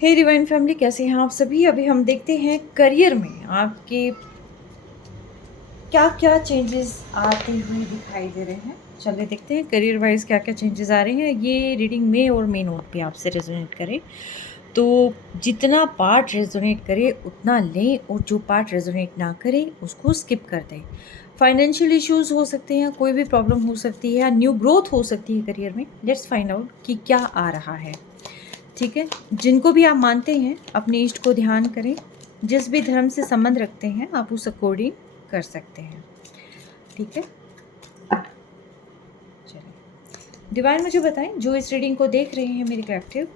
हे divine family, कैसे हैं आप सभी। अभी हम देखते हैं करियर में आपके क्या क्या चेंजेस आते हुए दिखाई दे रहे हैं। चलिए देखते हैं करियर वाइज क्या क्या चेंजेस आ रहे हैं। ये रीडिंग में और मे नोट पे आपसे रेजोनेट करे तो जितना पार्ट रेजोनेट करे उतना लें, और जो पार्ट रेजोनेट ना करे उसको स्किप कर दें। फाइनेंशियल इश्यूज हो सकते हैं, कोई भी प्रॉब्लम हो सकती है, या न्यू ग्रोथ हो सकती है करियर में। लेट्स फाइंड आउट कि क्या आ रहा है। ठीक है, जिनको भी आप मानते हैं अपने इष्ट को ध्यान करें। जिस भी धर्म से संबंध रखते हैं आप उस अकॉर्डिंग कर सकते हैं। ठीक है, चलिए डिवाइन मुझे बताएं, जो इस रीडिंग को देख रहे हैं मेरे कलेक्टिव,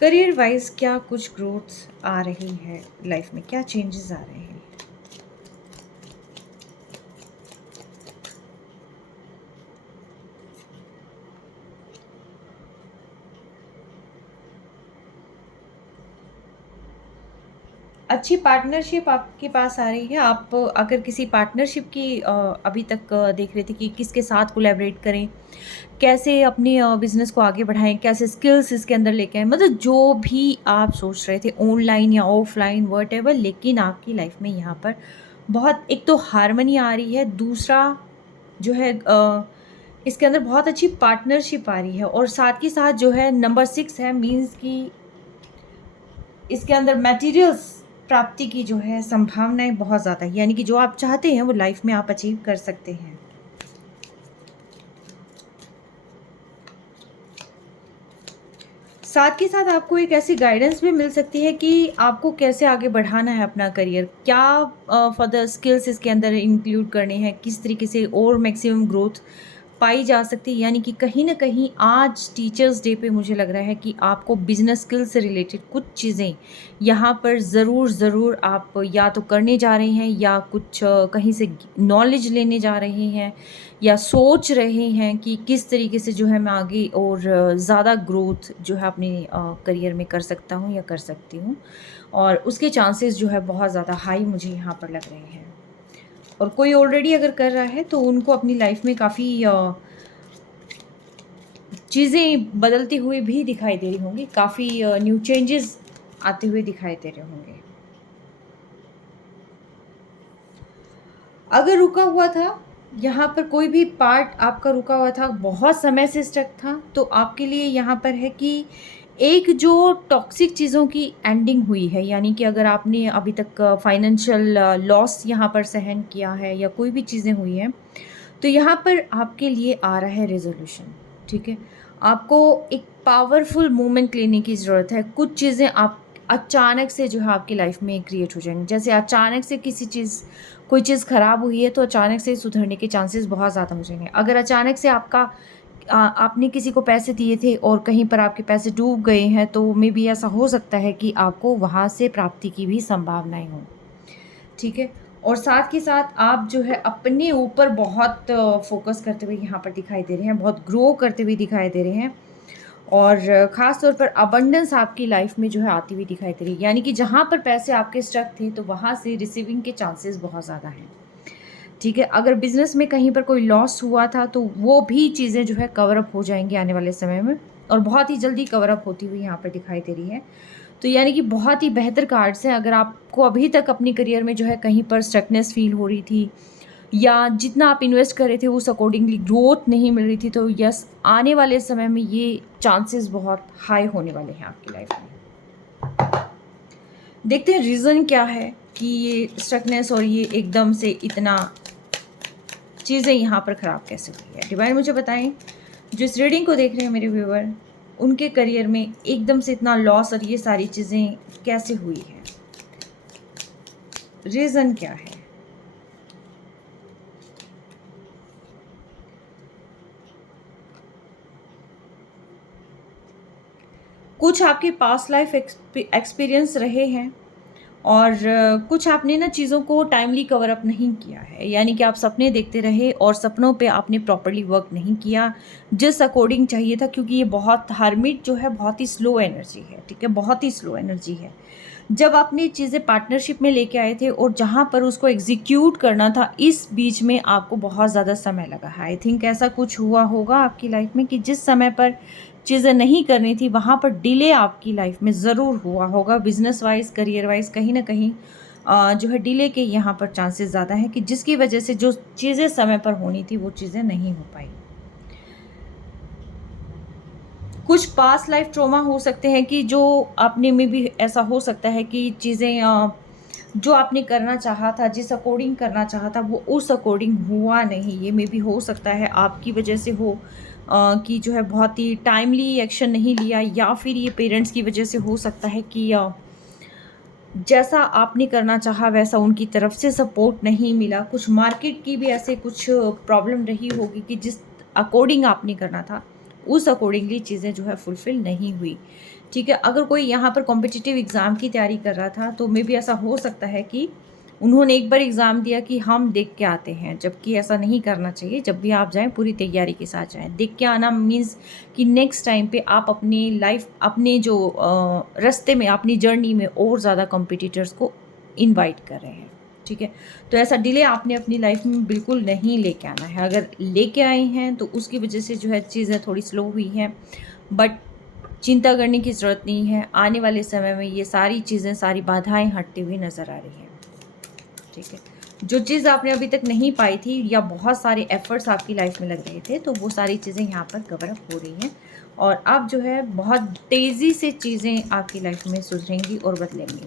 करियर वाइज क्या कुछ ग्रोथ आ रही है लाइफ में, क्या चेंजेस आ रहे हैं। अच्छी पार्टनरशिप आपके पास आ रही है। आप अगर किसी पार्टनरशिप की अभी तक देख रहे थे कि किसके साथ कोलैबोरेट करें, कैसे अपने बिज़नेस को आगे बढ़ाएँ, कैसे स्किल्स इसके अंदर लेके आएँ, मतलब जो भी आप सोच रहे थे ऑनलाइन या ऑफलाइन व्हाटएवर, लेकिन आपकी लाइफ में यहाँ पर बहुत एक तो हार्मनी आ रही है, दूसरा जो है इसके अंदर बहुत अच्छी पार्टनरशिप आ रही है, और साथ ही साथ जो है नंबर 6 है, मीन्स कि इसके अंदर मटेरियल्स प्राप्ति की जो है संभावनाएं बहुत ज़्यादा है, यानी कि जो आप चाहते हैं वो लाइफ में आप अचीव कर सकते हैं। साथ के साथ आपको एक ऐसी गाइडेंस भी मिल सकती है कि आपको कैसे आगे बढ़ाना है अपना करियर, क्या फर्दर स्किल्स इसके अंदर इंक्लूड करने हैं, किस तरीके से और मैक्सिमम ग्रोथ पाई जा सकती है। यानी कि कहीं ना कहीं आज टीचर्स डे पे मुझे लग रहा है कि आपको बिजनेस स्किल से रिलेटेड कुछ चीज़ें यहाँ पर ज़रूर आप या तो करने जा रहे हैं, या कुछ कहीं से नॉलेज लेने जा रहे हैं, या सोच रहे हैं कि किस तरीके से जो है मैं आगे और ज़्यादा ग्रोथ जो है अपने करियर में कर सकता हूँ या कर सकती हूँ, और उसके चांसेस जो है बहुत ज़्यादा हाई मुझे यहाँ पर लग रहे हैं। और कोई ऑलरेडी अगर कर रहा है तो उनको अपनी लाइफ में काफ़ी चीज़ें बदलती हुई भी दिखाई दे रही होंगी, काफ़ी न्यू चेंजेस आते हुए दिखाई दे रहे होंगे। अगर रुका हुआ था यहाँ पर, कोई भी पार्ट आपका रुका हुआ था, बहुत समय से स्टक था, तो आपके लिए यहाँ पर है कि एक जो टॉक्सिक चीज़ों की एंडिंग हुई है, यानी कि अगर आपने अभी तक फाइनेंशियल लॉस यहाँ पर सहन किया है या कोई भी चीज़ें हुई हैं, तो यहाँ पर आपके लिए आ रहा है रेजोल्यूशन। ठीक है, आपको एक पावरफुल मूवमेंट लेने की ज़रूरत है। कुछ चीज़ें आप अचानक से जो है आपकी लाइफ में क्रिएट हो जाएंगी। जैसे अचानक से किसी चीज़, कोई चीज़ ख़राब हुई है तो अचानक से सुधरने के चांसेस बहुत ज़्यादा हो जाएंगे। अगर अचानक से आपने किसी को पैसे दिए थे और कहीं पर आपके पैसे डूब गए हैं, तो मे बी ऐसा हो सकता है कि आपको वहाँ से प्राप्ति की भी संभावनाएं हों। ठीक है, और साथ के साथ आप जो है अपने ऊपर बहुत फोकस करते हुए यहाँ पर दिखाई दे रहे हैं, बहुत ग्रो करते हुए दिखाई दे रहे हैं, और ख़ास तौर पर अबंडेंस आपकी लाइफ में जो है आती हुई दिखाई दे रही है। यानी कि जहाँ पर पैसे आपके स्टक थे तो वहाँ से रिसीविंग के चांसेस बहुत ज़्यादा हैं। ठीक है, अगर बिजनेस में कहीं पर कोई लॉस हुआ था तो वो भी चीज़ें जो है कवर अप हो जाएंगी आने वाले समय में, और बहुत ही जल्दी कवर अप होती हुई यहाँ पर दिखाई दे रही है। तो यानी कि बहुत ही बेहतर कार्ड्स हैं। अगर आपको अभी तक अपनी करियर में जो है कहीं पर स्टकनेस फील हो रही थी, या जितना आप इन्वेस्ट कर रहे थे उस अकॉर्डिंगली ग्रोथ नहीं मिल रही थी, तो यस, आने वाले समय में ये चांसेस बहुत हाई होने वाले हैं आपकी लाइफ में। देखते हैं रीज़न क्या है कि ये स्टकनेस और ये एकदम से इतना चीज़ें यहाँ पर ख़राब कैसे हुई है। डिवाइन मुझे बताएं, जो इस रीडिंग को देख रहे हैं मेरे व्यूअर, उनके करियर में एकदम से इतना लॉस और ये सारी चीज़ें कैसे हुई है, रीज़न क्या है। कुछ आपके पास्ट लाइफ एक्सपीरियंस रहे हैं, और कुछ आपने ना चीज़ों को टाइमली कवर अप नहीं किया है, यानी कि आप सपने देखते रहे और सपनों पे आपने प्रॉपर्ली वर्क नहीं किया जिस अकॉर्डिंग चाहिए था, क्योंकि ये बहुत हर्मिट जो है बहुत ही स्लो एनर्जी है। ठीक है, बहुत ही स्लो एनर्जी है। जब आपने चीज़ें पार्टनरशिप में लेके आए थे और जहाँ पर उसको एग्जीक्यूट करना था, इस बीच में आपको बहुत ज़्यादा समय लगा है। आई थिंक ऐसा कुछ हुआ होगा आपकी लाइफ में कि जिस समय पर चीज़ें नहीं करनी थी, वहाँ पर डिले आपकी लाइफ में ज़रूर हुआ होगा। बिज़नेस वाइज़, करियर वाइज़ कहीं न कहीं जो है डिले के यहाँ पर चांसेस ज़्यादा हैं कि जिसकी वजह से जो चीज़ें समय पर होनी थी, वो चीज़ें नहीं हो पाई। कुछ पास्ट लाइफ ट्रॉमा हो सकते हैं कि जो आपने में भी ऐसा हो सकता है कि चीज़ें जो आपने करना चाहा था, जिस अकॉर्डिंग करना चाहा था, वो उस अकॉर्डिंग हुआ नहीं। ये में भी हो सकता है आपकी वजह से हो कि जो है बहुत ही टाइमली एक्शन नहीं लिया, या फिर ये पेरेंट्स की वजह से हो सकता है कि जैसा आपने करना चाहा वैसा उनकी तरफ से सपोर्ट नहीं मिला। कुछ मार्केट की भी ऐसे कुछ प्रॉब्लम रही होगी कि जिस अकॉर्डिंग आपने करना था, उस अकॉर्डिंगली चीज़ें जो है फुलफ़िल नहीं हुई। ठीक है? अगर कोई यहाँ पर कॉम्पिटिटिव एग्ज़ाम की तैयारी कर रहा था, तो मे बी ऐसा हो सकता है कि उन्होंने एक बार एग्ज़ाम दिया कि हम देख के आते हैं, जबकि ऐसा नहीं करना चाहिए। जब भी आप जाएँ, पूरी तैयारी के साथ जाएँ। देख के आना मीन्स कि नेक्स्ट टाइम पे आप अपनी लाइफ, अपने जो रास्ते में, अपनी जर्नी में और ज़्यादा कॉम्पिटिटर्स को इनवाइट कर रहे हैं। ठीक है? तो ऐसा डिले आपने अपनी लाइफ में बिल्कुल नहीं लेके आना है। अगर लेके आए हैं तो उसकी वजह से जो है चीज़ें थोड़ी स्लो हुई हैं, बट चिंता करने की ज़रूरत नहीं है। आने वाले समय में ये सारी चीज़ें, सारी बाधाएँ हटती हुई नज़र आ रही हैं। ठीक है? जो चीज़ आपने अभी तक नहीं पाई थी, या बहुत सारे एफ़र्ट्स आपकी लाइफ में लग रहे थे, तो वो सारी चीज़ें यहाँ पर कवर अप हो रही हैं, और अब जो है बहुत तेज़ी से चीज़ें आपकी लाइफ में सुधरेंगी और बदलेंगी।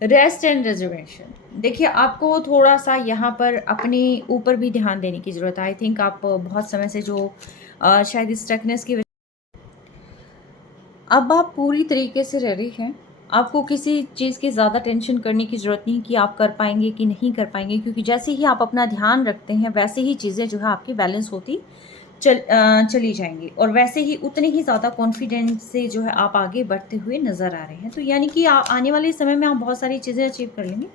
रेस्ट एंड रिजर्वेशन, देखिए आपको थोड़ा-सा यहाँ पर अपने ऊपर भी ध्यान देने की ज़रूरत है। आई थिंक आप बहुत समय से जो शायद स्टकनेस की, अब आप पूरी तरीके से रेडी हैं। आपको किसी चीज़ की ज़्यादा टेंशन करने की ज़रूरत नहीं कि आप कर पाएँगे कि नहीं कर पाएँगे, क्योंकि जैसे ही आप अपना ध्यान रखते हैं, वैसे ही चीज़ें जो है आपकी बैलेंस होती चली जाएँगी, और वैसे ही उतने ही ज़्यादा कॉन्फिडेंस से जो है आप आगे बढ़ते हुए नज़र आ रहे हैं। तो यानी कि आने वाले समय में आप बहुत सारी चीज़ें अचीव कर लेंगे,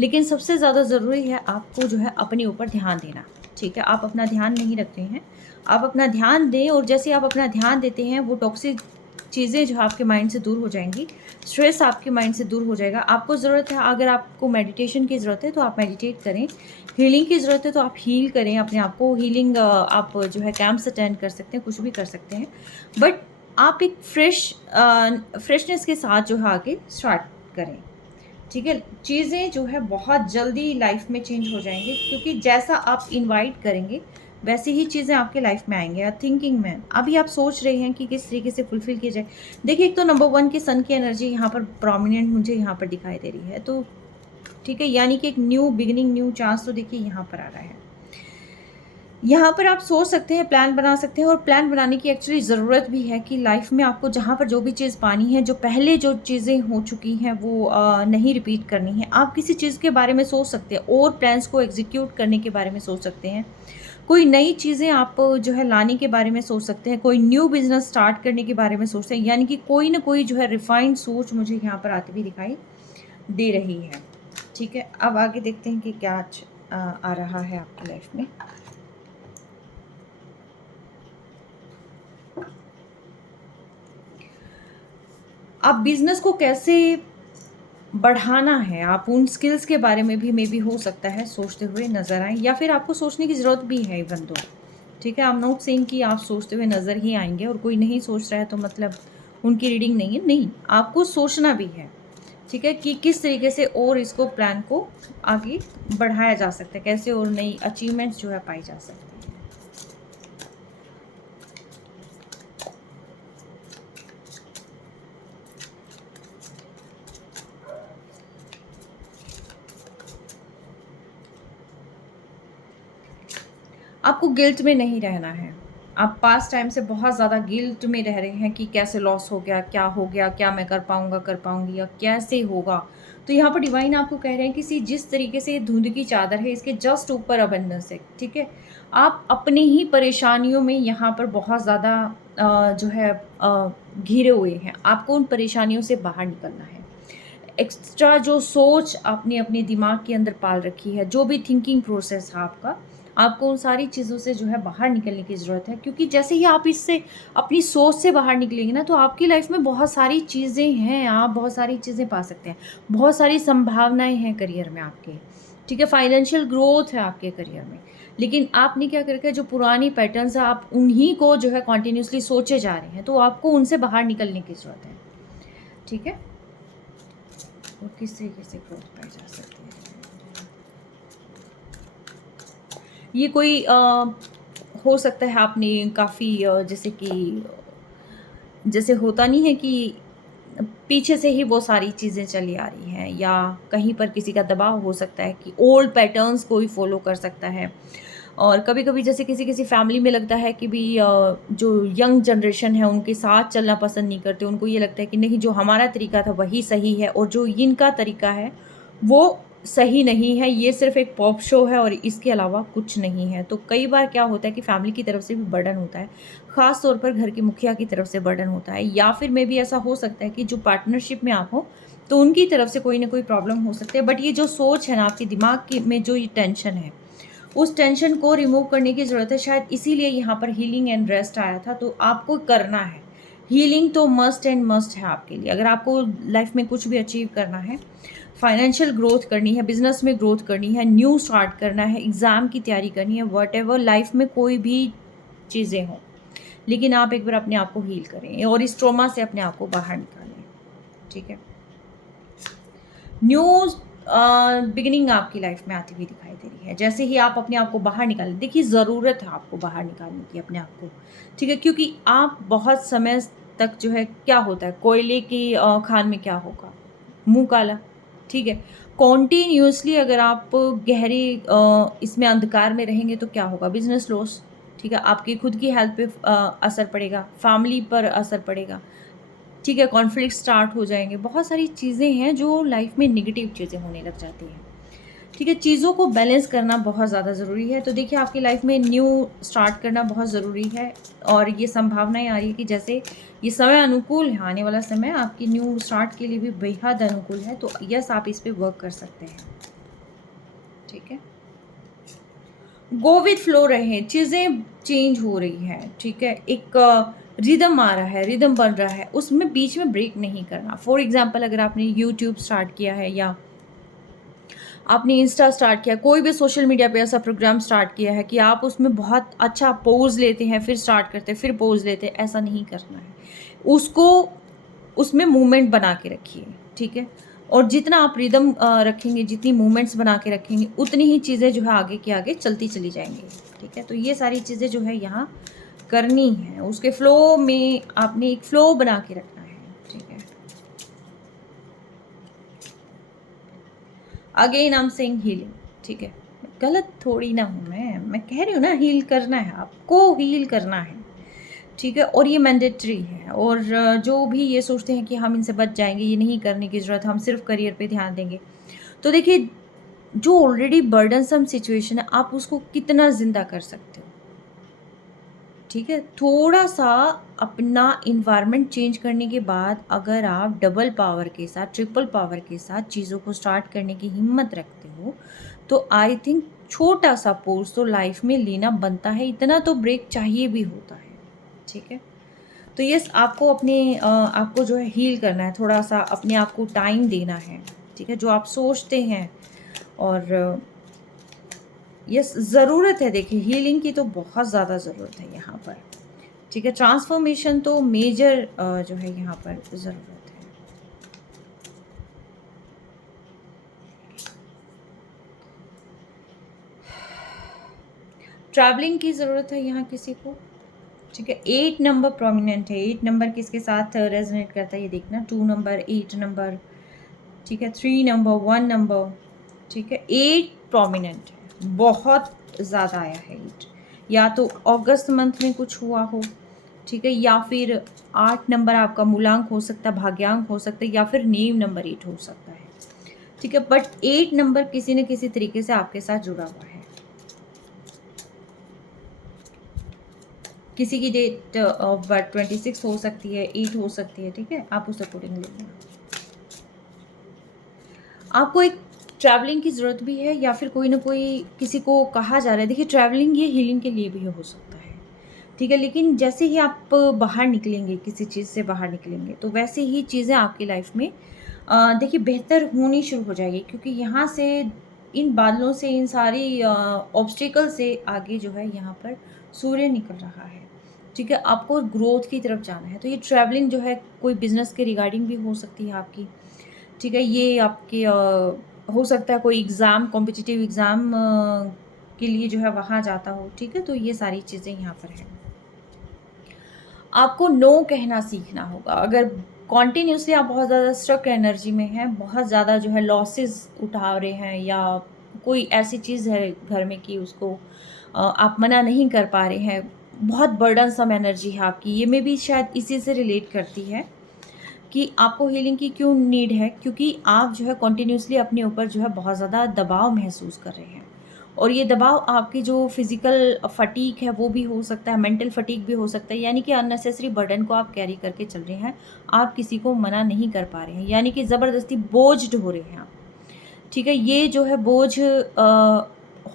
लेकिन सबसे ज़्यादा ज़रूरी है आपको जो है अपने ऊपर ध्यान देना। ठीक है? आप अपना ध्यान नहीं रख रहे हैं, आप अपना ध्यान दें, और जैसे आप अपना ध्यान देते हैं, वो टॉक्सिक चीज़ें जो आपके माइंड से दूर हो जाएँगी, स्ट्रेस आपके माइंड से दूर हो जाएगा। आपको ज़रूरत है, अगर आपको मेडिटेशन की ज़रूरत है तो आप मेडिटेट करें, हीलिंग की ज़रूरत है तो आप हील करें अपने आप को। हीलिंग आप जो है कैंप्स अटेंड कर सकते हैं, कुछ भी कर सकते हैं। बट आप एक फ्रेशनेस के साथ जो है आगे स्टार्ट करें। ठीक है? चीज़ें जो है बहुत जल्दी लाइफ में चेंज हो जाएँगी, क्योंकि जैसा आप इनवाइट करेंगे, वैसी ही चीज़ें आपके लाइफ में आएँगी। थिंकिंग में अभी आप सोच रहे हैं कि किस तरीके से फुलफ़िल किया जाए। देखिए, एक तो नंबर 1 की सन की एनर्जी यहाँ पर प्रोमिनेंट मुझे यहाँ पर दिखाई दे रही है। तो ठीक है, यानी कि एक न्यू बिगिनिंग, न्यू चांस तो देखिए यहाँ पर आ रहा है। यहाँ पर आप सोच सकते हैं, प्लान बना सकते हैं, और प्लान बनाने की एक्चुअली ज़रूरत भी है कि लाइफ में आपको जहाँ पर जो भी चीज़ पानी है, जो पहले जो चीज़ें हो चुकी हैं, वो नहीं रिपीट करनी है। आप किसी चीज़ के बारे में सोच सकते हैं, और प्लान्स को एग्जीक्यूट करने के बारे में सोच सकते हैं। कोई नई चीज़ें आप जो है लाने के बारे में सोच सकते हैं, कोई न्यू बिज़नेस स्टार्ट करने के बारे में सोचते हैं, यानी कि कोई ना कोई जो है रिफाइंड सोच मुझे यहाँ पर आती हुई दिखाई दे रही है। ठीक है? अब आगे देखते हैं कि क्या आ रहा है आपकी लाइफ में। आप बिज़नेस को कैसे बढ़ाना है, आप उन स्किल्स के बारे में भी मेबी हो सकता है सोचते हुए नज़र आएँ, या फिर आपको सोचने की ज़रूरत भी है इवन दो। ठीक है? आई एम नॉट सेइंग कि आप सोचते हुए नज़र ही आएँगे, और कोई नहीं सोच रहा है तो मतलब उनकी रीडिंग नहीं है, नहीं, आपको सोचना भी है। ठीक है? कि किस तरीके से और इसको प्लान को आगे बढ़ाया जा सकता है, कैसे और नई अचीवमेंट्स जो है पाई जा सकती हैं। आपको गिल्ट में नहीं रहना है। आप पास्ट टाइम से बहुत ज़्यादा गिल्ट में रह रहे हैं कि कैसे लॉस हो गया, क्या हो गया, क्या मैं कर पाऊँगा, कर पाऊँगी, या कैसे होगा। तो यहाँ पर डिवाइन आपको कह रहे हैं कि जिस तरीके से ये धुंध की चादर है, इसके जस्ट ऊपर अबंडेंस है, ठीक है? आप अपनी ही परेशानियों में यहाँ पर बहुत ज़्यादा जो है घिरे हुए हैं। आपको उन परेशानियों से बाहर निकलना है। एक्स्ट्रा जो सोच आपने अपने दिमाग के अंदर पाल रखी है, जो भी थिंकिंग प्रोसेस है आपका, आपको उन सारी चीज़ों से जो है बाहर निकलने की ज़रूरत है, क्योंकि जैसे ही आप इससे अपनी सोच से बाहर निकलेंगे ना, तो आपकी लाइफ में बहुत सारी चीज़ें हैं, आप बहुत सारी चीज़ें पा सकते हैं, बहुत सारी संभावनाएँ हैं करियर में आपके, ठीक है? फाइनेंशियल ग्रोथ है आपके करियर में। लेकिन आपने क्या कर रखा है, जो पुरानी पैटर्न्स हैं आप उन्हीं को जो है कंटिन्यूअसली सोचे जा रहे हैं, तो आपको उनसे बाहर निकलने की ज़रूरत है, ठीक है? और किस तरीके से ग्रोथ पाई जा सकती है? ये कोई हो सकता है आपने काफ़ी जैसे कि जैसे होता नहीं है कि पीछे से ही वो सारी चीज़ें चली आ रही हैं, या कहीं पर किसी का दबाव हो सकता है कि ओल्ड पैटर्न्स को ही फॉलो कर सकता है। और कभी-कभी जैसे किसी-किसी फैमिली में लगता है कि भी जो यंग जनरेशन है उनके साथ चलना पसंद नहीं करते। उनको ये लगता है कि नहीं, जो हमारा तरीका था वही सही है और जो इनका तरीका है वो सही नहीं है, ये सिर्फ़ एक पॉप शो है और इसके अलावा कुछ नहीं है। तो कई बार क्या होता है कि फैमिली की तरफ से भी बर्डन होता है, ख़ास तौर पर घर के मुखिया की तरफ से बर्डन होता है, या फिर मे बी ऐसा हो सकता है कि जो पार्टनरशिप में आप हो, तो उनकी तरफ से कोई ना कोई प्रॉब्लम हो सकती है। बट ये जो सोच है ना आपके दिमाग की में, जो ये टेंशन है, उस टेंशन को रिमूव करने की ज़रूरत है। शायद इसीलिए यहाँ पर हीलिंग एंड रेस्ट आया था, तो आपको करना है। हीलिंग तो मस्ट एंड मस्ट है आपके लिए। अगर आपको लाइफ में कुछ भी अचीव करना है, फाइनेंशियल ग्रोथ करनी है, बिज़नेस में ग्रोथ करनी है, न्यू स्टार्ट करना है, एग्ज़ाम की तैयारी करनी है, व्हाटएवर लाइफ में कोई भी चीज़ें हों, लेकिन आप एक बार अपने आप को हील करें और इस ट्रॉमा से अपने आप को बाहर निकालें, ठीक है? न्यू बिगिनिंग आपकी लाइफ में आती हुई दिखाई दे रही है। जैसे ही आप अपने आप को बाहर निकालें, देखिए ज़रूरत है आपको बाहर निकालने की अपने आप को, ठीक है? क्योंकि आप बहुत समय तक जो है, क्या होता है, कोयले की खान में क्या होगा? मुँह काला, ठीक है? कॉन्टिन्यूअसली अगर आप गहरे इसमें अंधकार में रहेंगे तो क्या होगा? बिज़नेस लॉस, ठीक है? आपकी खुद की हेल्थ पे असर पड़ेगा, फैमिली पर असर पड़ेगा। ठीक है, कॉन्फ्लिक्ट स्टार्ट हो जाएँगे। बहुत सारी चीज़ें हैं जो लाइफ़ में नेगेटिव चीज़ें होने लग जाती हैं। ठीक है, चीज़ों को बैलेंस करना बहुत ज़्यादा ज़रूरी है। तो देखिए आपकी लाइफ़ में न्यू स्टार्ट करना बहुत ज़रूरी है, और ये संभावनाएँ आ रही है कि जैसे ये समय अनुकूल है, आने वाला समय आपकी न्यू स्टार्ट के लिए भी बेहद अनुकूल है। तो यस, आप इस पे वर्क कर सकते हैं। ठीक है? गो विथ फ्लो रहें, चीज़ें चेंज हो रही हैं, ठीक है? एक रिदम आ रहा है, रिदम बन रहा है, उसमें बीच में ब्रेक नहीं करना। फॉर एग्ज़ाम्पल अगर आपने यूट्यूब स्टार्ट किया है, या आपने इंस्टा स्टार्ट किया, कोई भी सोशल मीडिया पे ऐसा प्रोग्राम स्टार्ट किया है कि आप उसमें बहुत अच्छा पोज़ लेते हैं, फिर स्टार्ट करते हैं, फिर पोज़ लेते हैं, ऐसा नहीं करना है। उसको उसमें मूवमेंट बना के रखिए, ठीक है? और जितना आप रिदम रखेंगे, जितनी मूवमेंट्स बना के रखेंगे, उतनी ही चीज़ें जो है आगे की आगे चलती चली जाएँगी, ठीक है? तो ये सारी चीज़ें जो है यहाँ करनी है। उसके फ्लो में आपने एक फ्लो बना के रखना है, ठीक है? Again I am saying healing, ठीक है? गलत थोड़ी ना हूँ मैं कह रही हूँ ना, हील करना है, आपको हील करना है, ठीक है? और ये मैंडेटरी है, और जो भी ये सोचते हैं कि हम इनसे बच जाएँगे, ये नहीं करने की ज़रूरत, हम सिर्फ़ करियर पे ध्यान देंगे। तो देखिए, जो ऑलरेडी बर्डनसम सिचुएशन है, आप उसको कितना ज़िंदा कर सकते हो, ठीक है? थोड़ा-सा अपना एनवायरनमेंट चेंज करने के बाद अगर आप डबल पावर के साथ, ट्रिपल पावर के साथ चीज़ों को स्टार्ट करने की हिम्मत रखते हो, तो आई थिंक छोटा-सा पॉज़ तो लाइफ़ में लेना बनता है, इतना तो ब्रेक चाहिए भी होता है, ठीक है? तो यस, आपको आपको जो है हील करना है, थोड़ा-सा अपने आप को टाइम देना है, ठीक है? जो आप सोचते हैं, और यस, ज़रूरत है, देखिए हीलिंग की तो बहुत ज़्यादा ज़रूरत है यहाँ पर, ठीक है? ट्रांसफ़ॉर्मेशन तो मेजर जो है यहाँ पर ज़रूरत है। ट्रैवलिंग की ज़रूरत है यहाँ किसी को, ठीक है? 8 नंबर प्रोमिनेंट है, 8 नंबर किसके साथ रेज़ोनेट करता है ये देखना, 2 नंबर, 8 नंबर, ठीक है? 3 नंबर, 1 नंबर, ठीक है? 8 प्रोमिनेंट है, बहुत ज़्यादा आया है 8। या तो अगस्त मंथ में कुछ हुआ हो, ठीक है? या फिर 8 नंबर आपका मूलांक हो सकता है, भाग्यांक हो सकता है, या फिर नेम नंबर 8 हो सकता है, ठीक है? बट 8 नंबर किसी न किसी तरीके से आपके साथ जुड़ा हुआ है। किसी की डेट ऑफ बर्थ 26 हो सकती है, 8 हो सकती है, ठीक है? आप उस अकॉर्डिंग ले लेना। आपको एक ट्रैवलिंग की ज़रूरत भी है या फिर कोई ना कोई किसी को कहा जा रहा है। देखिए ट्रैवलिंग ये हीलिंग के लिए भी हो सकता है, ठीक है? लेकिन जैसे ही आप बाहर निकलेंगे, किसी चीज़ से बाहर निकलेंगे, तो वैसे ही चीज़ें आपकी लाइफ़ में देखिए बेहतर होनी शुरू हो जाएगी, क्योंकि यहाँ से इन बादलों से, इन सारी ऑब्स्टेकल से आगे जो है यहाँ पर सूर्य निकल रहा है, ठीक है? आपको ग्रोथ की तरफ जाना है। तो ये ट्रैवलिंग जो है कोई बिज़नेस के रिगार्डिंग भी हो सकती है आपकी, ठीक है? ये आपके हो सकता है कोई एग्ज़ाम, कॉम्पिटिटिव एग्ज़ाम के लिए जो है वहाँ जाता हो, ठीक है? तो ये सारी चीज़ें यहाँ पर हैं। आपको नो कहना सीखना होगा। अगर कॉन्टिन्यूअसली आप बहुत ज़्यादा स्ट्रक एनर्जी में हैं, बहुत ज़्यादा जो है लॉसेस उठा रहे हैं, या कोई ऐसी चीज़ है घर में कि उसको आप मना नहीं कर पा रहे हैं, बहुत बर्डनसम एनर्जी है आपकी, ये में भी शायद इसी से रिलेट करती है कि आपको हीलिंग की क्यों नीड है, क्योंकि आप जो है कंटिन्यूअसली अपने ऊपर जो है बहुत ज़्यादा दबाव महसूस कर रहे हैं, और ये दबाव आपकी जो फिज़िकल फटीग है वो भी हो सकता है, मेंटल फटीग भी हो सकता है, यानी कि अननेसेसरी बर्डन को आप कैरी करके चल रहे हैं, आप किसी को मना नहीं कर पा रहे हैं, यानी कि ज़बरदस्ती बोझ्ड हो रहे हैं आप, ठीक है? ये जो है बोझ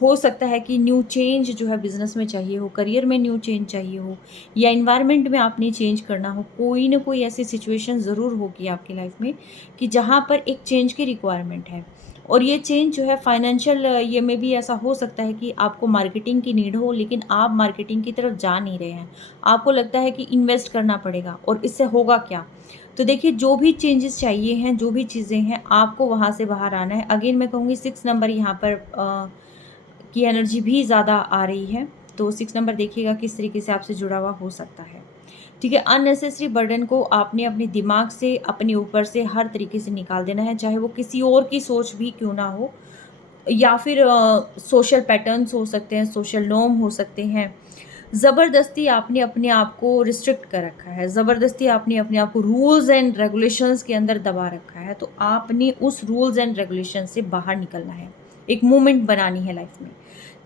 हो सकता है कि न्यू चेंज जो है बिज़नेस में चाहिए हो, करियर में न्यू चेंज चाहिए हो, या एनवायरनमेंट में आपने चेंज करना हो। कोई ना कोई ऐसी सिचुएशन ज़रूर होगी आपकी लाइफ में कि जहाँ पर एक चेंज की रिक्वायरमेंट है, और ये चेंज जो है फाइनेंशियल ये में भी ऐसा हो सकता है कि आपको मार्केटिंग की नीड हो, लेकिन आप मार्केटिंग की तरफ जा नहीं रहे हैं। आपको लगता है कि इन्वेस्ट करना पड़ेगा, और इससे होगा क्या? तो देखिए जो भी चेंजेस चाहिए हैं, जो भी चीज़ें हैं, आपको वहाँ से बाहर आना है। अगेन मैं कहूँगी 6 नंबर यहाँ पर की एनर्जी भी ज़्यादा आ रही है, तो 6 नंबर देखिएगा किस तरीके से आपसे जुड़ा हुआ हो सकता है, ठीक है? अननेसेसरी बर्डन को आपने अपने दिमाग से, अपने ऊपर से हर तरीके से निकाल देना है, चाहे वो किसी और की सोच भी क्यों ना हो, या फिर सोशल पैटर्न्स हो सकते हैं, सोशल नॉर्म हो सकते हैं। ज़बरदस्ती आपने अपने आप को रिस्ट्रिक्ट कर रखा है, ज़बरदस्ती आपने अपने आप को रूल्स एंड रेगुलेशंस के अंदर दबा रखा है, तो आपने उस रूल्स एंड रेगुलेशन से बाहर निकलना है, एक मूवमेंट बनानी है लाइफ में,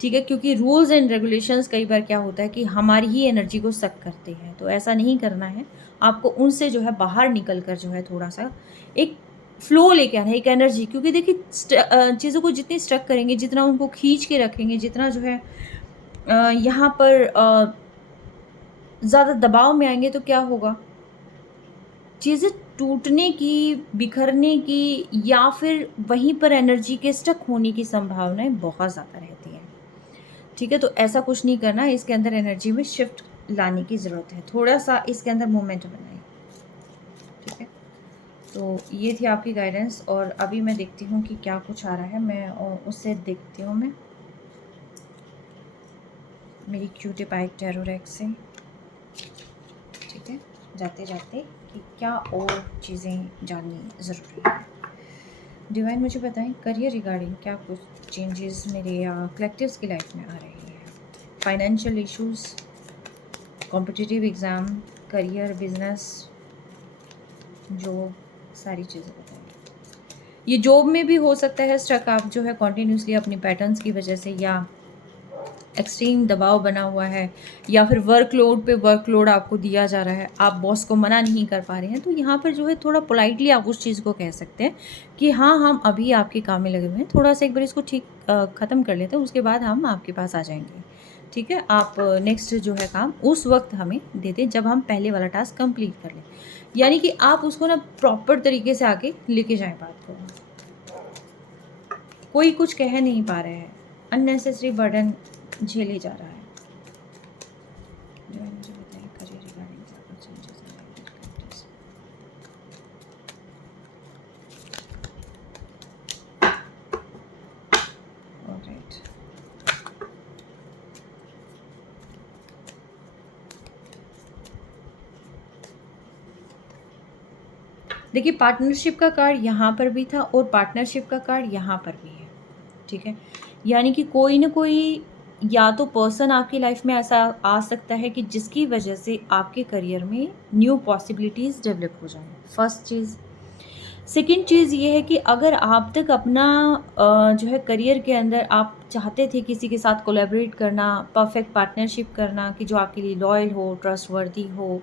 ठीक है? क्योंकि रूल्स एंड रेगुलेशंस कई बार क्या होता है कि हमारी ही एनर्जी को सक करते हैं, तो ऐसा नहीं करना है। आपको उनसे जो है बाहर निकल कर जो है थोड़ा-सा एक फ्लो लेके आना है, एक एनर्जी, क्योंकि देखिए चीज़ों को जितनी स्ट्रक करेंगे, जितना उनको खींच के रखेंगे, जितना जो है यहाँ पर ज़्यादा दबाव में आएँगे, तो क्या होगा? चीज़ें टूटने की, बिखरने की, या फिर वहीं पर एनर्जी के स्टक होने की संभावनाएँ बहुत ज़्यादा रहती हैं, ठीक है? तो ऐसा कुछ नहीं करना है, इसके अंदर एनर्जी में शिफ्ट लाने की ज़रूरत है, थोड़ा-सा इसके अंदर मूवमेंट बनाइए, ठीक है? तो ये थी आपकी गाइडेंस, और अभी मैं देखती हूँ कि क्या कुछ आ रहा है, मैं उससे देखती हूँ मैं मेरी क्यूटी पाइक टैरो डेक से, ठीक है? जाते-जाते कि क्या और चीज़ें जाननी ज़रूरी है। डिवाइन मुझे बताएं करियर रिगार्डिंग क्या कुछ चेंजेस मेरे कलेक्टिव्स की लाइफ में आ रही है, financial issues, competitive exam, career, business, job, सारी चीज़ें बताएं। ये जॉब में भी हो सकता है स्ट्रक, आप जो है कॉन्टिन्यूसली अपनी पैटर्न्स की वजह से, या एक्सट्रीम दबाव बना हुआ है, या फिर वर्कलोड पे वर्कलोड आपको दिया जा रहा है, आप बॉस को मना नहीं कर पा रहे हैं, तो यहाँ पर जो है थोड़ा पोलाइटली आप उस चीज़ को कह सकते हैं कि हाँ, हम अभी आपके काम में लगे हुए हैं, थोड़ा-सा एक बार इसको ठीक ख़त्म कर लेते हैं, उसके बाद हम आपके पास आ जाएँगे, ठीक है? आप नेक्स्ट जो है काम उस वक़्त हमें दे दें जब हम पहले वाला टास्क कंप्लीट कर लें। यानी कि आप उसको ना प्रॉपर तरीके से आगे लेके जाएँ बात को। कोई कुछ कह नहीं पा रहा है, अननेसेसरी बर्डन झेले जा रहा है। डिवाइन मुझे बताइए करियर रिगार्डिंग क्या कुछ changes in life difficulties. Alright, देखिए पार्टनरशिप का कार्ड यहाँ पर भी था और पार्टनरशिप का कार्ड यहाँ पर भी है, ठीक है? यानी कि कोई ना कोई, या तो पर्सन आपकी लाइफ में ऐसा आ सकता है कि जिसकी वजह से आपके करियर में न्यू पॉसिबिलिटीज़ डेवलप हो जाएँ, फर्स्ट चीज़। सेकंड चीज़ ये है कि अगर आप तक अपना जो है करियर के अंदर आप चाहते थे किसी के साथ कोलैबोरेट करना, परफेक्ट पार्टनरशिप करना कि जो आपके लिए लॉयल हो, ट्रस्टवर्दी हो,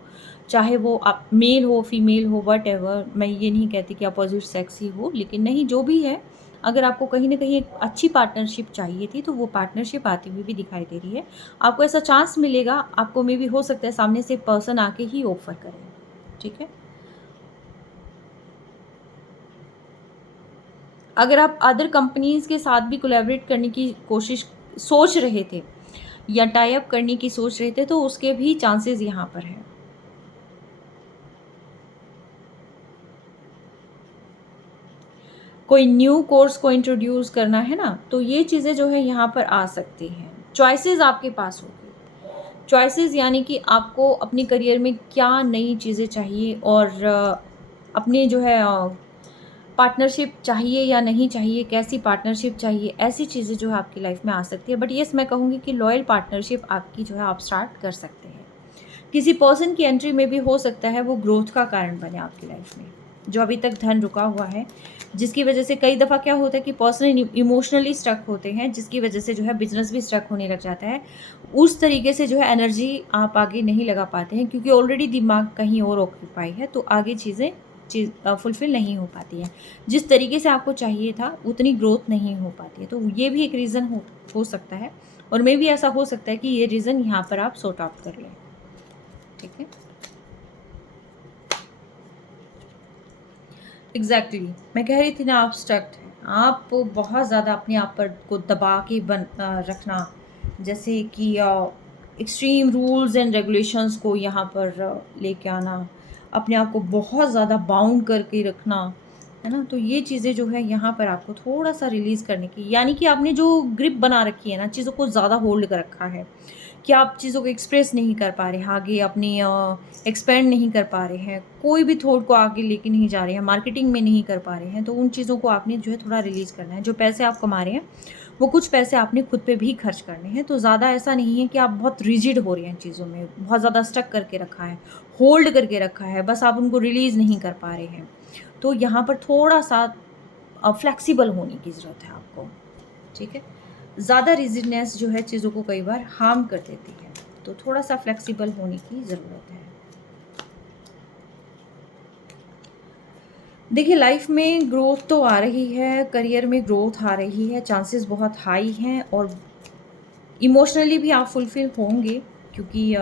चाहे वो आप मेल हो, फीमेल हो, व्हाटएवर, मैं ये नहीं कहती कि अपोज़िट सेक्स ही हो, लेकिन नहीं, जो भी है, अगर आपको कहीं न कहीं एक अच्छी पार्टनरशिप चाहिए थी, तो वो पार्टनरशिप आती हुई भी दिखाई दे रही है। आपको ऐसा चांस मिलेगा, आपको मेबी हो सकता है सामने से पर्सन आके ही ऑफ़र करे, ठीक है? अगर आप अदर कंपनीज़ के साथ भी कोलैबोरेट करने की कोशिश सोच रहे थे या टाई अप करने की सोच रहे थे, तो उसके भी चांसेस यहाँ पर हैं। कोई न्यू कोर्स को इंट्रोड्यूस करना है ना, तो ये चीज़ें जो है यहाँ पर आ सकती हैं। चॉइसेस आपके पास होगी। चॉइसेस यानी कि आपको अपने करियर में क्या नई चीज़ें चाहिए और अपने जो है पार्टनरशिप चाहिए या नहीं चाहिए, कैसी पार्टनरशिप चाहिए, ऐसी चीज़ें जो है आपकी लाइफ में आ सकती है। बट येस, मैं कहूँगी कि लॉयल पार्टनरशिप आपकी जो है आप स्टार्ट कर सकते हैं। किसी पर्सन की एंट्री में भी हो सकता है वो ग्रोथ का कारण बने आपकी लाइफ में, जो अभी तक धन रुका हुआ है, जिसकी वजह से कई दफ़ा क्या होता है कि पर्सन इमोशनली स्ट्रक होते हैं, जिसकी वजह से जो है बिजनेस भी स्ट्रक होने लग जाता है। उस तरीके से जो है एनर्जी आप आगे नहीं लगा पाते हैं, क्योंकि ऑलरेडी दिमाग कहीं और ऑक्यूपाई है, तो आगे चीज़ें फुलफिल नहीं हो पाती हैं। जिस तरीके से आपको चाहिए था उतनी ग्रोथ नहीं हो पाती है, तो ये भी एक रीज़न हो सकता है। और मे भी ऐसा हो सकता है कि ये रीज़न यहाँ पर आप सॉर्ट आउट कर लें, ठीक है? एग्ज़ैक्टली, मैं कह रही थी ना, आप स्टक्ड हैं। आप बहुत ज़्यादा अपने आप पर को दबा के रखना, जैसे कि एक्सट्रीम रूल्स एंड रेगुलेशंस को यहाँ पर लेके आना, अपने आप को बहुत ज़्यादा बाउंड करके रखना, है ना? तो ये चीज़ें जो है यहाँ पर आपको थोड़ा-सा रिलीज़ करने की, यानी कि आपने जो ग्रिप बना रखी है ना, चीज़ों को ज़्यादा होल्ड कर रखा है, कि आप चीज़ों को एक्सप्रेस नहीं कर पा रहे हैं, आगे अपनी एक्सपेंड नहीं कर पा रहे हैं, कोई भी थॉट को आगे लेके नहीं जा रहे हैं, मार्केटिंग में नहीं कर पा रहे हैं, तो उन चीज़ों को आपने जो है थोड़ा रिलीज़ करना है। जो पैसे आप कमा रहे हैं, वो कुछ पैसे आपने खुद पे भी खर्च करने हैं। तो ज़्यादा ऐसा नहीं है कि आप बहुत रिजिड हो रहे हैं चीज़ों में, बहुत ज़्यादा स्टक करके रखा है, होल्ड करके रखा है, बस आप उनको रिलीज़ नहीं कर पा रहे हैं। तो यहाँ पर थोड़ा-सा फ्लेक्सिबल होने की ज़रूरत है आपको, ठीक है? ज़्यादा रिजिडनेस जो है चीज़ों को कई बार हार्म कर देती है, तो थोड़ा-सा फ्लेक्सिबल होने की ज़रूरत है। देखिए, लाइफ में ग्रोथ तो आ रही है, करियर में ग्रोथ आ रही है, चांसेस बहुत हाई हैं और इमोशनली भी आप फुलफ़िल होंगे, क्योंकि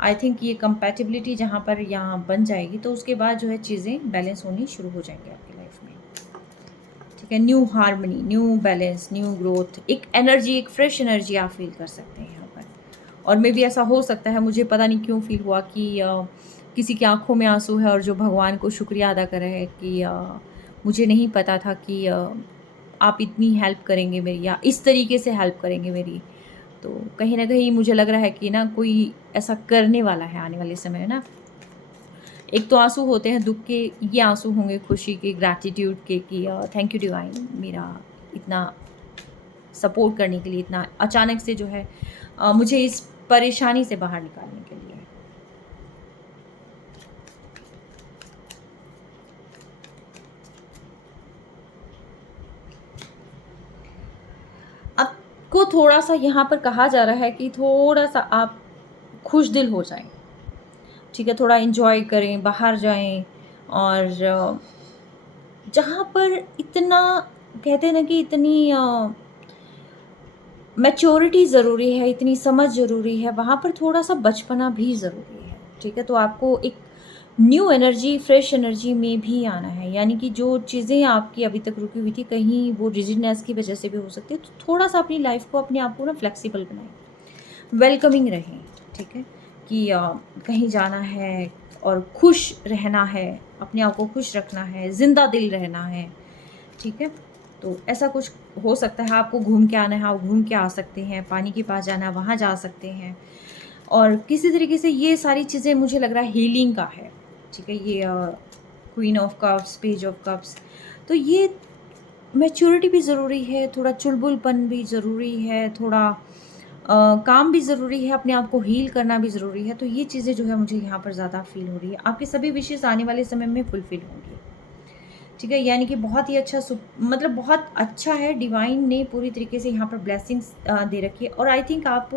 आई थिंक ये कंपैटिबिलिटी जहाँ पर यहाँ बन जाएगी, तो उसके बाद जो है चीज़ें बैलेंस होनी शुरू हो जाएँगी आपकी लाइफ में। ठीक है, new harmony, new balance, new growth, एक एनर्जी, एक फ्रेश एनर्जी आप फ़ील कर सकते हैं यहाँ पर। और मे बी ऐसा हो सकता है, मुझे पता नहीं क्यों फ़ील हुआ कि किसी की आँखों में आँसू है और जो भगवान को शुक्रिया अदा कर रहे हैं कि मुझे नहीं पता था कि आप इतनी हेल्प करेंगे मेरी, या इस तरीके से हेल्प करेंगे मेरी। तो कहीं न कहीं मुझे लग रहा है कि ना कोई ऐसा करने वाला है आने वाले समय में ना। एक तो आँसू होते हैं दुःख के, ये आँसू होंगे खुशी के, ग्रैटिट्यूड के, कि थैंक यू डिवाइन, मेरा इतना सपोर्ट करने के लिए, इतना अचानक से जो है मुझे इस परेशानी से बाहर निकालने के लिए। आपको थोड़ा-सा यहाँ पर कहा जा रहा है कि थोड़ा-सा आप खुशदिल हो जाएँ, ठीक है? थोड़ा एन्जॉय करें, बाहर जाएँ और जहाँ पर इतना, कहते हैं ना कि इतनी मैच्योरिटी ज़रूरी है, इतनी समझ ज़रूरी है, वहाँ पर थोड़ा-सा बचपना भी ज़रूरी है, ठीक है? तो आपको एक न्यू एनर्जी, फ्रेश एनर्जी में भी आना है, यानी कि जो चीज़ें आपकी अभी तक रुकी हुई थी, कहीं वो रिजिडनेस की वजह से भी हो सकती है, तो थोड़ा-सा अपनी लाइफ़ को, अपने आप को ना फ्लेक्सिबल बनाएँ, वेलकमिंग रहें, ठीक है? कि कहीं जाना है और खुश रहना है, अपने आप को खुश रखना है, ज़िंदा दिल रहना है, ठीक है? तो ऐसा कुछ हो सकता है, आपको घूम के आना है, आप घूम के आ सकते हैं, पानी के पास जाना है, वहाँ जा सकते हैं। और किसी तरीके से ये सारी चीज़ें मुझे लग रहा है हीलिंग का है, ठीक है? ये queen of cups, page of cups, तो ये मैच्योरिटी भी ज़रूरी है, थोड़ा चुलबुलपन भी ज़रूरी है, थोड़ा काम भी ज़रूरी है, अपने आप को हील करना भी ज़रूरी है। तो ये चीज़ें जो है मुझे यहाँ पर ज़्यादा फ़ील हो रही है। आपके सभी विशेज़ आने वाले समय में फुलफ़िल होंगी। ठीक है? यानी कि बहुत ही अच्छा मतलब बहुत अच्छा है, डिवाइन ने पूरी तरीके से यहाँ पर ब्लेसिंग्स दे रखी है और आई थिंक आप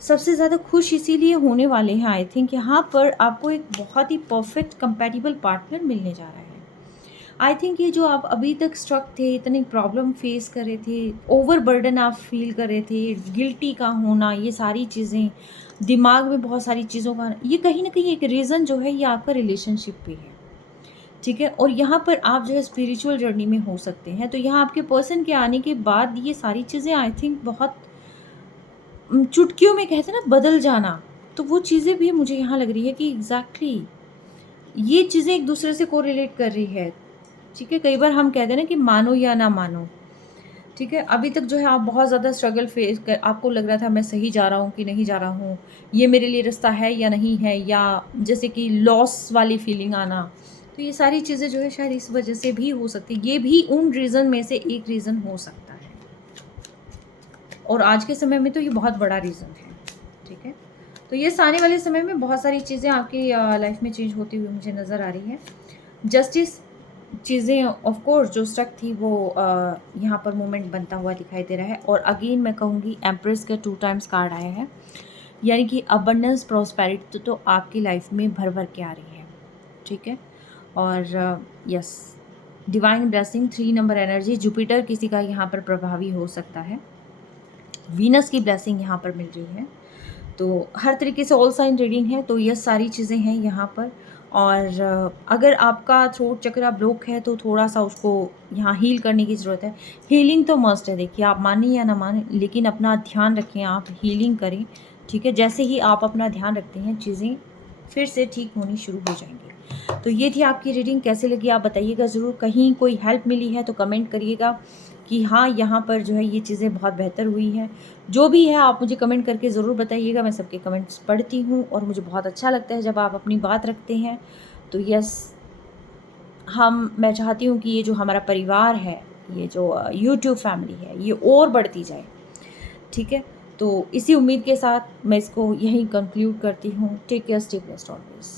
सबसे ज़्यादा खुश इसीलिए होने वाले हैं, आई थिंक यहाँ पर आपको एक बहुत ही परफेक्ट कंपैटिबल पार्टनर मिलने जा रहा है। आई थिंक ये जो आप अभी तक स्ट्रक थे, इतनी प्रॉब्लम फेस कर रहे थे, ओवरबर्डन आप फ़ील कर रहे थे, गिल्टी का होना, ये सारी चीज़ें, दिमाग में बहुत सारी चीज़ों का, ये कहीं न कहीं एक रीज़न जो है ये आपका रिलेशनशिप पे है, ठीक है? और यहाँ पर आप जो है स्पिरिचुअल जर्नी में हो सकते हैं, तो यहाँ आपके पर्सन के आने के बाद ये सारी चीज़ें आई थिंक बहुत चुटकियों में कहते हैं ना बदल जाना, तो वो चीज़ें भी मुझे यहाँ लग रही है कि एग्ज़ैक्टली ये चीज़ें एक दूसरे से कोरिलेट कर रही है, ठीक है? कई बार हम कहते हैं ना कि मानो या ना मानो, ठीक है? अभी तक जो है आप बहुत ज़्यादा स्ट्रगल फेस कर, आपको लग रहा था मैं सही जा रहा हूँ कि नहीं जा रहा हूँ, ये मेरे लिए रास्ता है या नहीं है, या जैसे कि लॉस वाली फीलिंग आना, तो ये सारी चीज़ें जो है शायद इस वजह से भी हो सकती है। ये भी उन रीज़न में से एक रीज़न हो सकता है, और आज के समय में तो ये बहुत बड़ा रीज़न है, ठीक है? तो ये आने वाले समय में बहुत सारी चीज़ें आपकी लाइफ में चेंज होती हुई मुझे नज़र आ रही है। जस्टिस चीज़ें ऑफ कोर्स जो स्टक थी वो यहाँ पर मूवमेंट बनता हुआ दिखाई दे रहा है, और अगेन मैं कहूँगी एम्प्रेस का 2 टाइम्स कार्ड आया है, यानी कि अबंडेंस प्रॉस्पेरिटी तो आपकी लाइफ में भर-भर के आ रही है, ठीक है? और yes, divine blessing 3 number energy, Jupiter किसी का यहाँ पर प्रभावी हो सकता है। वीनस की ब्लेसिंग यहाँ पर मिल रही है। तो हर तरीके से ऑल साइन रीडिंग है, तो ये सारी चीज़ें हैं यहाँ पर। और अगर आपका थ्रोट चक्रा ब्लॉक है तो थोड़ा-सा उसको यहाँ हील करने की ज़रूरत है। हीलिंग तो मस्ट है, देखिए आप मानें या ना मानें, लेकिन अपना ध्यान रखें, आप हीलिंग करें, ठीक है? जैसे ही आप अपना ध्यान रखते हैं, चीज़ें फिर से ठीक होनी शुरू हो जाएँगी। तो ये थी आपकी रीडिंग, कैसे लगी आप बताइएगा ज़रूर। कहीं कोई हेल्प मिली है तो कमेंट करिएगा कि हाँ, यहाँ पर जो है ये चीज़ें बहुत बेहतर हुई हैं। जो भी है आप मुझे कमेंट करके ज़रूर बताइएगा, मैं सबके कमेंट्स पढ़ती हूँ और मुझे बहुत अच्छा लगता है जब आप अपनी बात रखते हैं। तो यस, मैं चाहती हूँ कि ये जो हमारा परिवार है, ये जो यूट्यूब फैमिली है, ये और बढ़ती जाए, ठीक है? तो इसी उम्मीद के साथ मैं इसको यहीं कंक्लूड करती हूँ। Take care, stay blessed always.